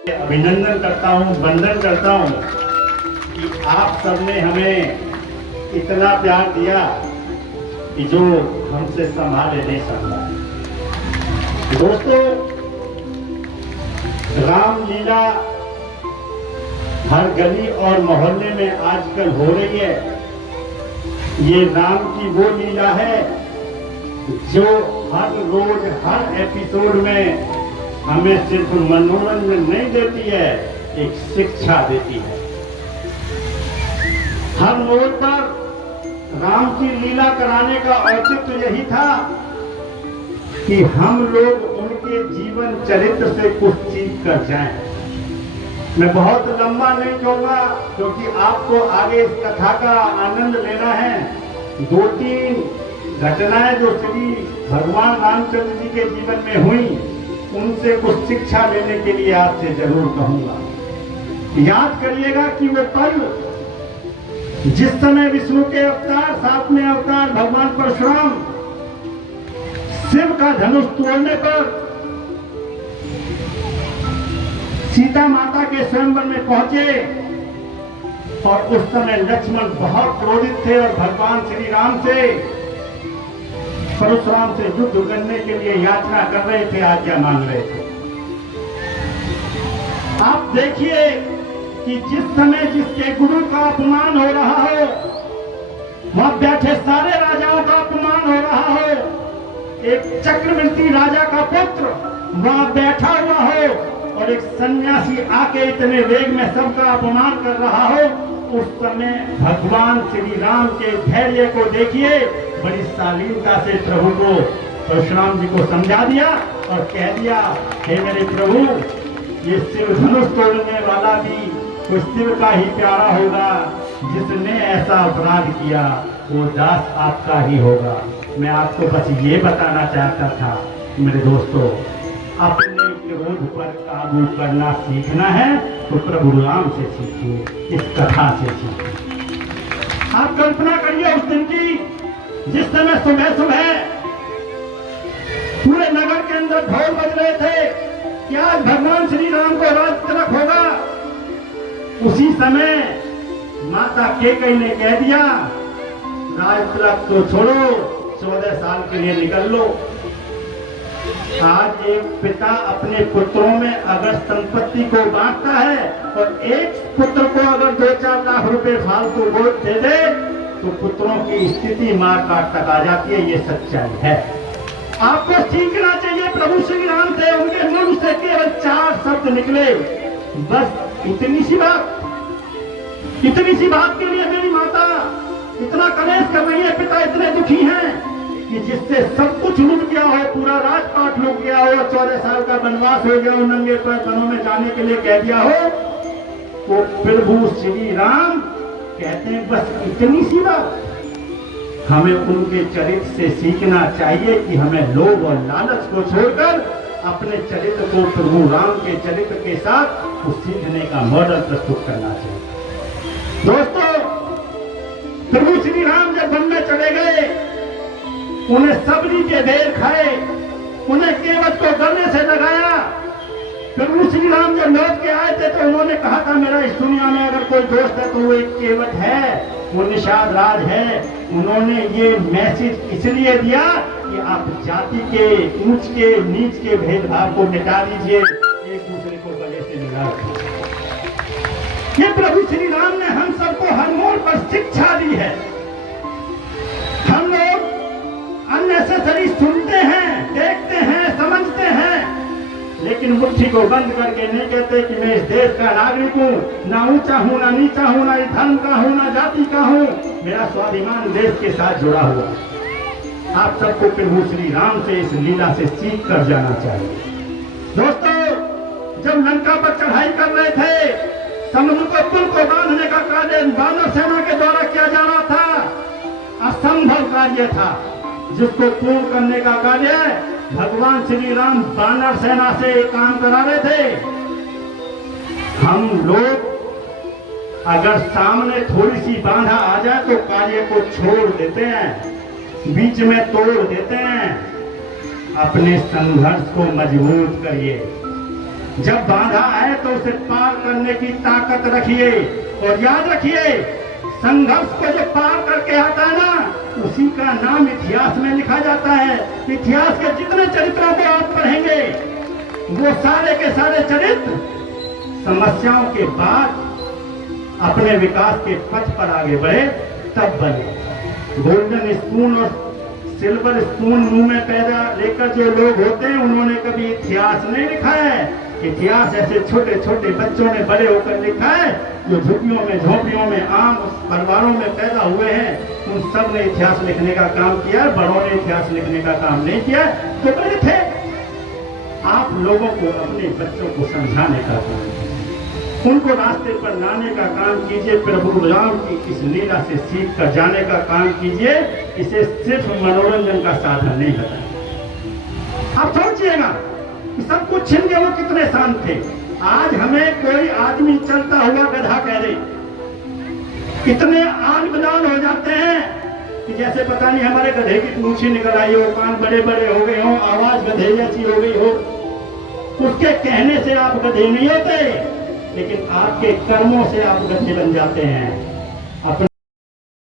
अभिनंदन करता हूँ, वंदन करता हूँ कि आप सबने हमें इतना प्यार दिया कि जो हमसे संभाले नहीं संभाले। दोस्तों, रामलीला हर गली और मोहल्ले में आजकल हो रही है। ये राम की वो लीला है जो हर रोज हर एपिसोड में हमें सिर्फ मनोरंजन नहीं देती है, एक शिक्षा देती है। हर मोड़ पर राम की लीला कराने का औचित्य यही था कि हम लोग उनके जीवन चरित्र से कुछ सीख कर जाएं। मैं बहुत लंबा नहीं कहूंगा क्योंकि आपको आगे इस कथा का आनंद लेना है। 2-3 घटनाएं जो श्री भगवान रामचंद्र जी के जीवन में हुई, उनसे कुछ शिक्षा लेने के लिए आपसे जरूर कहूंगा। याद करिएगा कि वो पल जिस समय विष्णु के अवतार, 7वें अवतार भगवान परशुराम शिव का धनुष तोड़ने पर सीता माता के स्वयंवर में पहुंचे और उस समय लक्ष्मण बहुत क्रोधित थे और भगवान श्री राम से, परशुराम से युद्ध करने के लिए याचना कर रहे थे, आज्ञा मांग रहे थे। आप देखिए कि जिस समय जिसके गुरु का अपमान हो रहा हो, वहां बैठे सारे राजाओं का अपमान हो रहा हो, एक चक्रवर्ती राजा का पुत्र वहां बैठा हुआ हो और एक सन्यासी आके इतने वेग में सबका अपमान कर रहा हो, उस समय भगवान श्री राम के धैर्य को देखिए। बड़ी शालीनता से प्रभु को, परशुराम जी को समझा दिया और कह दिया, हे मेरे प्रभु, ये शिव धनुष तोड़ने वाला भी तो शिव का ही प्यारा होगा, जिसने ऐसा अपराध किया वो दास आपका ही होगा। मैं आपको बस ये बताना चाहता था मेरे दोस्तों, अपने क्रोध पर काबू करना सीखना है तो प्रभु राम से सीखिए, इस कथा से सीखिए। आप कल्पना करिए उस दिन की, जिस समय सुबह सुबह पूरे नगर के अंदर ढोल बज रहे थे कि आज भगवान श्री राम को राज तिलक होगा। उसी समय माता केकई ने कह दिया, राज तिलक तो छोड़ो, 14 साल के लिए निकल लो। आज एक पिता अपने पुत्रों में अगर संपत्ति को बांटता है और एक पुत्र को अगर 2-4 लाख रुपए फालतू वोट दे दे तो पुत्रों की स्थिति मार काट तक आ जाती है। ये सच्चाई है। आपको सीखना चाहिए प्रभु श्री राम से। उनके मुंह से केवल 4 शब्द निकले, बस इतनी सी बात के लिए मेरी माता इतना कलेश कर रही है, पिता इतने दुखी हैं कि जिससे सब कुछ लूट गया हो, पूरा राजपाट लूट गया हो, 14 साल का वनवास हो गया हो, नंगे पैर वनों में जाने के लिए कह दिया हो, तो प्रभु श्री राम कहते हैं बस इतनी सी बात। हमें उनके चरित्र से सीखना चाहिए कि हमें लोभ और लालच को छोड़कर अपने चरित्र को प्रभु राम के चरित्र के साथ उस सीखने का मॉडल प्रस्तुत करना चाहिए। दोस्तों, प्रभु श्री राम जब वन में चले गए, उन्हें सबरी के देर खाए, उन्हें केवट को गले से लगाया। प्रभु श्री राम जब लौट के आए थे तो उन्होंने कहा था, मेरा इस दुनिया में अगर कोई दोस्त है तो वो एक केवट है, वो निषाद राज है। उन्होंने ये मैसेज इसलिए दिया कि आप जाति के, ऊंच के, नीच के भेदभाव को मिटा दीजिए, एक दूसरे को गले से मिला दीजिए। ये प्रभु श्री राम ने हम सबको हर मोड़ पर शिक्षा दी है। हम लोग अननेसेसरी सुनते हैं, देखते हैं, समझते हैं, लेकिन मुट्ठी को बंद करके नहीं कहते कि मैं इस देश का नागरिक हूँ, ना ऊंचा हूँ, ना नीचा हूँ, ना धर्म का हूँ, ना जाति का हूँ, मेरा स्वाभिमान देश के साथ जुड़ा हुआ। आप सबको प्रभु श्री राम से, इस लीला से सीख कर जाना चाहिए। दोस्तों, जब लंका पर चढ़ाई कर रहे थे, समुद्र को पुल को बांधने का कार्य वानर सेना के द्वारा किया जा रहा था। असंभव कार्य था, जिसको पूर्ण करने का कार्य भगवान श्री राम वानर सेना से काम करा रहे थे। हम लोग अगर सामने थोड़ी सी बाधा आ जाए तो कार्य को छोड़ देते हैं, बीच में तोड़ देते हैं। अपने संघर्ष को मजबूत करिए, जब बाधा है तो उसे पार करने की ताकत रखिए और याद रखिए, संघर्ष को जो पार करके आता है ना, उसी का नाम इतिहास में लिखा जाता है। इतिहास के जितने चरित्रों को आप पढ़ेंगे, वो सारे के सारे चरित्र समस्याओं के बाद अपने विकास के पथ पर आगे बढ़े, तब बने। गोल्डन स्पून और सिल्वर स्पून मुंह में पैदा लेकर जो लोग होते हैं, उन्होंने कभी इतिहास नहीं लिखा है। इतिहास ऐसे छोटे छोटे बच्चों ने बड़े होकर लिखा है, जो झुग्गियों में झोंपड़ियों में आम परिवारों में पैदा हुए हैं। उन सब ने इतिहास लिखने का काम किया, बड़ों ने इतिहास लिखने का काम नहीं किया। तो बड़े थे। आप लोगों को अपने बच्चों को समझाने का काम, उनको रास्ते पर लाने का काम कीजिए। प्रभु राम की इस लीला से सीख कर जाने का काम कीजिए। इसे सिर्फ मनोरंजन का साधन नहीं बनाए। आप सोचिएगा कि सब कुछ छिन गए, वो कितने शांत थे। आज हमें कोई आदमी चलता हुआ गधा कह दे, इतने आन बदान हो जाते हैं कि जैसे पता नहीं हमारे गधे की पूंछी निकल आई हो, कान बड़े बड़े हो गए हो, आवाज गधे जैसी हो गई हो। उसके कहने से आप गधे नहीं होते, लेकिन आपके कर्मों से आप गधे बन जाते हैं।